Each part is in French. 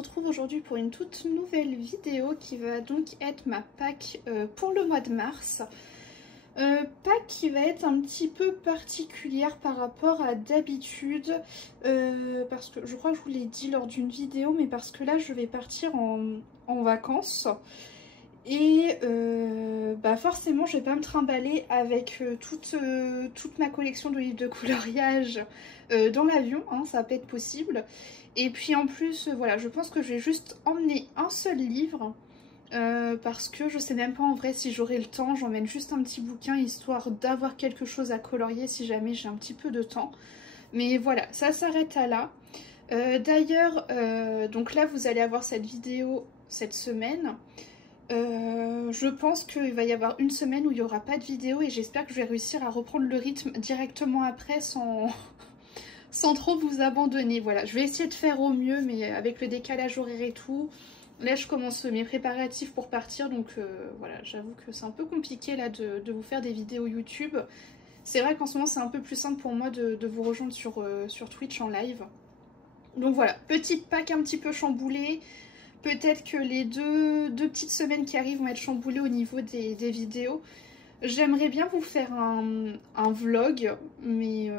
retrouve aujourd'hui pour une toute nouvelle vidéo qui va donc être ma pack pour le mois de mars. Pack qui va être un petit peu particulière par rapport à d'habitude parce que je crois que je vous l'ai dit lors d'une vidéo, mais parce que là je vais partir en vacances et forcément je vais pas me trimballer avec toute ma collection de livres de coloriage dans l'avion, hein, ça va pas être possible. Et puis en plus voilà, je pense que je vais juste emmener un seul livre parce que je sais même pas en vrai si j'aurai le temps. J'emmène juste un petit bouquin histoire d'avoir quelque chose à colorier si jamais j'ai un petit peu de temps. Mais voilà, ça s'arrête à là. D'ailleurs, donc là vous allez avoir cette vidéo cette semaine. Je pense qu'il va y avoir une semaine où il n'y aura pas de vidéo et j'espère que je vais réussir à reprendre le rythme directement après sans trop vous abandonner. Voilà, je vais essayer de faire au mieux, mais avec le décalage horaire et tout. Là, je commence mes préparatifs pour partir, donc voilà, j'avoue que c'est un peu compliqué là de vous faire des vidéos YouTube. C'est vrai qu'en ce moment, c'est un peu plus simple pour moi de vous rejoindre sur Twitch en live. Donc voilà, petite pack un petit peu chamboulée. Peut-être que les deux petites semaines qui arrivent vont être chamboulées au niveau des vidéos. J'aimerais bien vous faire un vlog, mais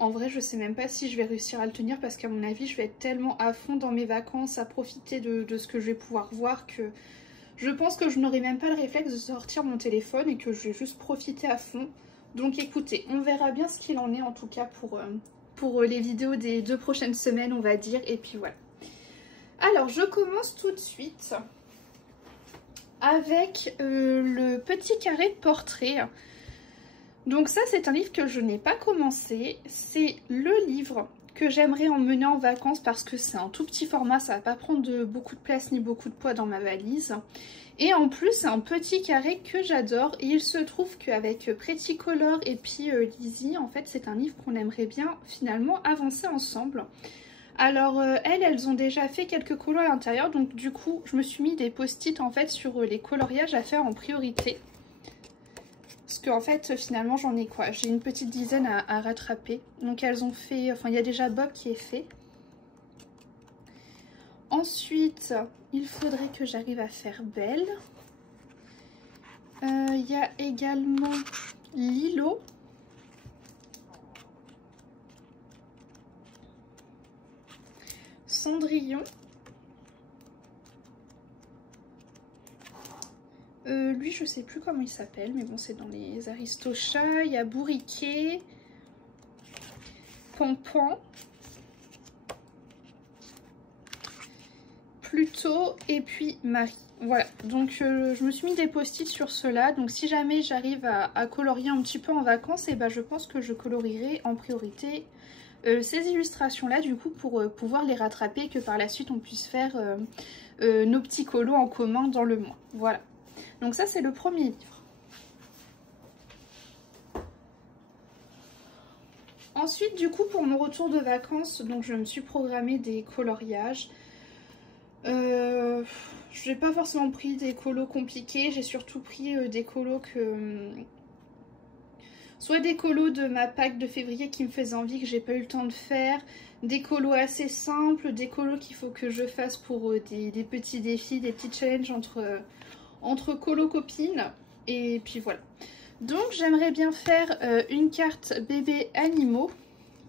en vrai je sais même pas si je vais réussir à le tenir parce qu'à mon avis je vais être tellement à fond dans mes vacances à profiter de ce que je vais pouvoir voir que je pense que je n'aurai même pas le réflexe de sortir mon téléphone et que je vais juste profiter à fond. Donc écoutez, on verra bien ce qu'il en est en tout cas pour les vidéos des 2 prochaines semaines on va dire, et puis voilà. Alors je commence tout de suite avec le petit carré de portrait. Donc ça c'est un livre que je n'ai pas commencé, c'est le livre que j'aimerais emmener en vacances parce que c'est un tout petit format, ça va pas prendre beaucoup de place ni beaucoup de poids dans ma valise. Et en plus c'est un petit carré que j'adore et il se trouve qu'avec Pretty Color et puis Lizzie, en fait c'est un livre qu'on aimerait bien finalement avancer ensemble. Alors elles ont déjà fait quelques colos à l'intérieur, donc du coup je me suis mis des post-it en fait sur les coloriages à faire en priorité. Parce qu'en fait finalement j'en ai quoi, j'ai une petite dizaine à rattraper. Donc elles ont fait, enfin il y a déjà Bob qui est fait. Ensuite il faudrait que j'arrive à faire Belle. Il y a également Lilo. Cendrillon. Lui je sais plus comment il s'appelle, mais bon c'est dans les Aristochats. Il y a Bourriquet, Pampan, Pluto et puis Marie. Voilà, donc je me suis mis des post-it sur cela. Donc si jamais j'arrive à colorier un petit peu en vacances, et ben je pense que je colorierai en priorité ces illustrations là du coup pour pouvoir les rattraper et que par la suite on puisse faire nos petits colos en commun dans le mois. Voilà. Donc ça c'est le premier livre. Ensuite du coup pour mon retour de vacances, donc je me suis programmé des coloriages. Je n'ai pas forcément pris des colos compliqués, j'ai surtout pris des colos que... soit des colos de ma pack de février qui me faisaient envie, que j'ai pas eu le temps de faire, des colos assez simples, des colos qu'il faut que je fasse pour des petits défis, des petits challenges entre colo copines, et puis voilà. Donc j'aimerais bien faire une carte bébé animaux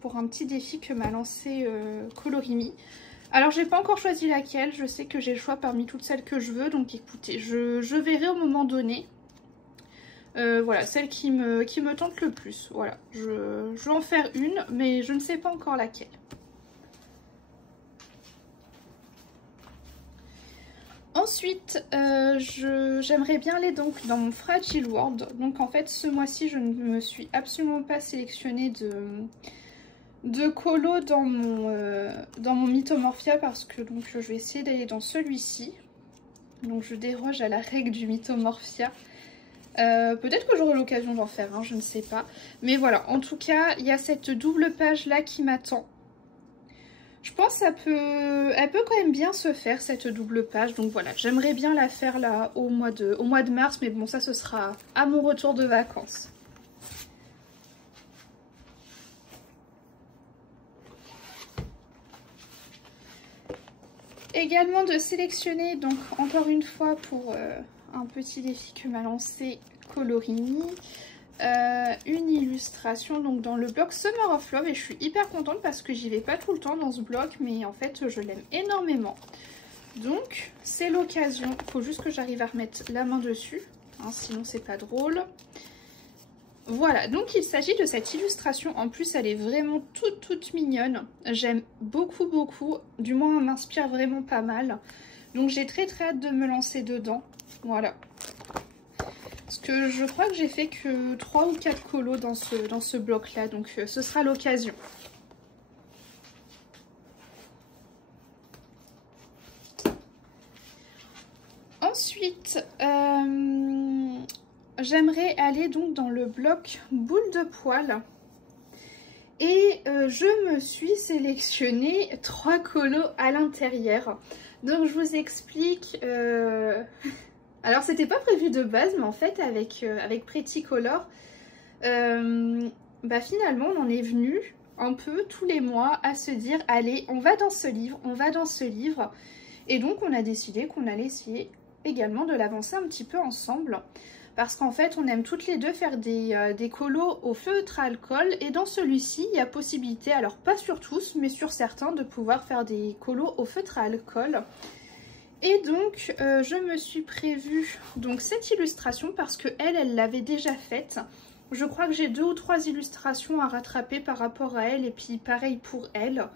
pour un petit défi que m'a lancé Colorimi. Alors j'ai pas encore choisi laquelle, je sais que j'ai le choix parmi toutes celles que je veux, donc écoutez, je verrai au moment donné. Voilà, celle qui me tente le plus. Voilà, je vais en faire une, mais je ne sais pas encore laquelle. Ensuite, j'aimerais bien aller donc dans mon Fragile World. Donc en fait, ce mois-ci, je ne me suis absolument pas sélectionnée de colo dans mon Mythomorphia parce que donc je vais essayer d'aller dans celui-ci. Donc je déroge à la règle du Mythomorphia. Peut-être que j'aurai l'occasion d'en faire un, je ne sais pas. Mais voilà, en tout cas, il y a cette double page là qui m'attend. Je pense qu'elle peut quand même bien se faire cette double page. Donc voilà, j'aimerais bien la faire là au mois de mars. Mais bon, ça ce sera à mon retour de vacances. également de sélectionner, donc encore une fois pour un petit défi que m'a lancé Colorini, une illustration donc dans le bloc Summer of Love, et je suis hyper contente parce que j'y vais pas tout le temps dans ce bloc, mais en fait je l'aime énormément. Donc c'est l'occasion, il faut juste que j'arrive à remettre la main dessus, hein, sinon c'est pas drôle. Voilà, donc il s'agit de cette illustration. En plus, elle est vraiment toute mignonne. J'aime beaucoup, du moins elle m'inspire vraiment pas mal. Donc j'ai très hâte de me lancer dedans. Voilà. Parce que je crois que j'ai fait que 3 ou 4 colos dans ce bloc-là, donc ce sera l'occasion. Ensuite, j'aimerais aller donc dans le bloc boule de poil. Et je me suis sélectionné 3 colos à l'intérieur. Donc je vous explique. Alors c'était pas prévu de base, mais en fait avec Pretty Color, finalement on en est venu un peu tous les mois à se dire allez, on va dans ce livre, on va dans ce livre. Et donc on a décidé qu'on allait essayer également de l'avancer un petit peu ensemble. Parce qu'en fait, on aime toutes les deux faire des colos au feutre à alcool. Et dans celui-ci, il y a possibilité, alors pas sur tous, mais sur certains, de pouvoir faire des colos au feutre à alcool. Et donc, je me suis prévue donc, cette illustration parce qu'elle l'avait déjà faite. Je crois que j'ai 2 ou 3 illustrations à rattraper par rapport à elle. Et puis pareil pour elle.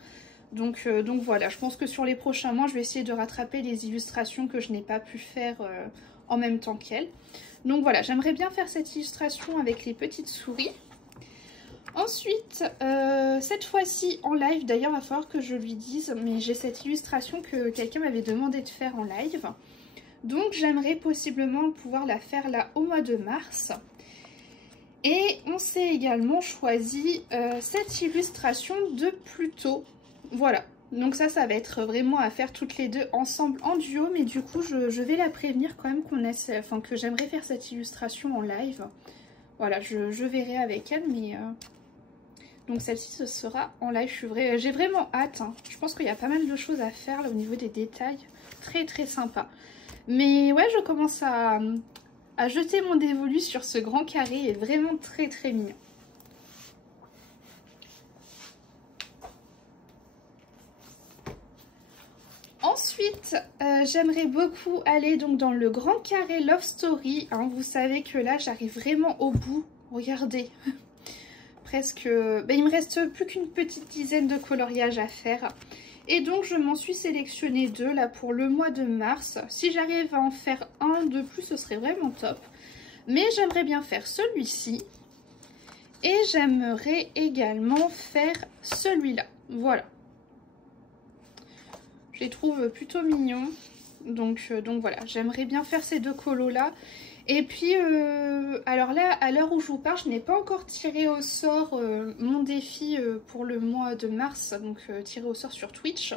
Donc voilà, je pense que sur les prochains mois, je vais essayer de rattraper les illustrations que je n'ai pas pu faire en même temps qu'elle. Donc voilà, j'aimerais bien faire cette illustration avec les petites souris. Ensuite, cette fois-ci en live, d'ailleurs il va falloir que je lui dise, mais j'ai cette illustration que quelqu'un m'avait demandé de faire en live. Donc j'aimerais possiblement pouvoir la faire là au mois de mars. Et on s'est également choisi cette illustration de Pluto. Voilà. Donc ça va être vraiment à faire toutes les deux ensemble en duo, mais du coup je vais la prévenir quand même que j'aimerais faire cette illustration en live. Voilà, je verrai avec elle, mais donc celle-ci ce sera en live. J'ai vraiment hâte, hein. Je pense qu'il y a pas mal de choses à faire là au niveau des détails, très sympa. Mais ouais, je commence à jeter mon dévolu sur ce grand carré, et vraiment très mignon. Ensuite, j'aimerais beaucoup aller donc dans le grand carré Love Story. Hein, vous savez que là, j'arrive vraiment au bout. Regardez, presque... il me reste plus qu'une petite dizaine de coloriages à faire. Et donc, je m'en suis sélectionné 2 là pour le mois de mars. Si j'arrive à en faire un de plus, ce serait vraiment top. Mais j'aimerais bien faire celui-ci. Et j'aimerais également faire celui-là. Voilà. Je les trouve plutôt mignons. Donc voilà, j'aimerais bien faire ces 2 colos là. Et puis, alors là, à l'heure où je vous parle, je n'ai pas encore tiré au sort mon défi pour le mois de mars. Donc tiré au sort sur Twitch.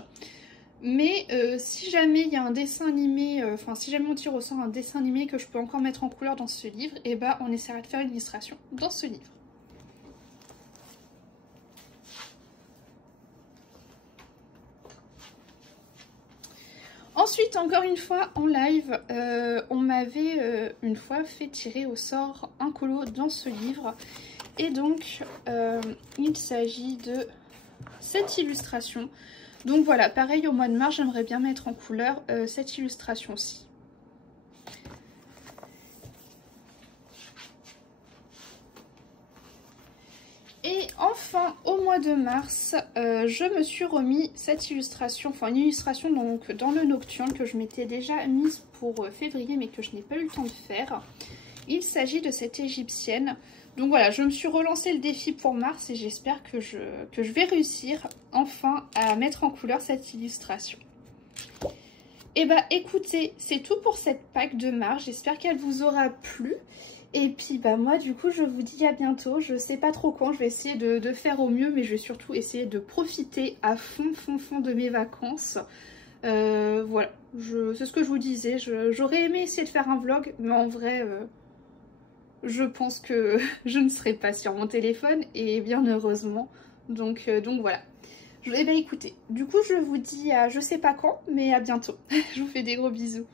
Mais si jamais il y a un dessin animé, si jamais on tire au sort un dessin animé que je peux encore mettre en couleur dans ce livre, et bah on essaiera de faire une illustration dans ce livre. Ensuite, encore une fois, en live, on m'avait une fois fait tirer au sort un colo dans ce livre. Et donc, il s'agit de cette illustration. Donc voilà, pareil au mois de mars, j'aimerais bien mettre en couleur cette illustration-ci. Et enfin, au mois de mars, je me suis remis cette illustration, enfin une illustration donc dans le Nocturne que je m'étais déjà mise pour février mais que je n'ai pas eu le temps de faire. Il s'agit de cette égyptienne. Donc voilà, je me suis relancé le défi pour mars et j'espère que je vais réussir enfin à mettre en couleur cette illustration. Et bah écoutez, c'est tout pour cette pack de mars, j'espère qu'elle vous aura plu. Et puis bah moi du coup je vous dis à bientôt, je sais pas trop quand, je vais essayer de faire au mieux, mais je vais surtout essayer de profiter à fond de mes vacances. Voilà, c'est ce que je vous disais, j'aurais aimé essayer de faire un vlog, mais en vrai je pense que je ne serai pas sur mon téléphone, et bien heureusement, donc voilà. Eh bien écoutez, du coup je vous dis à je sais pas quand, mais à bientôt. Je vous fais des gros bisous.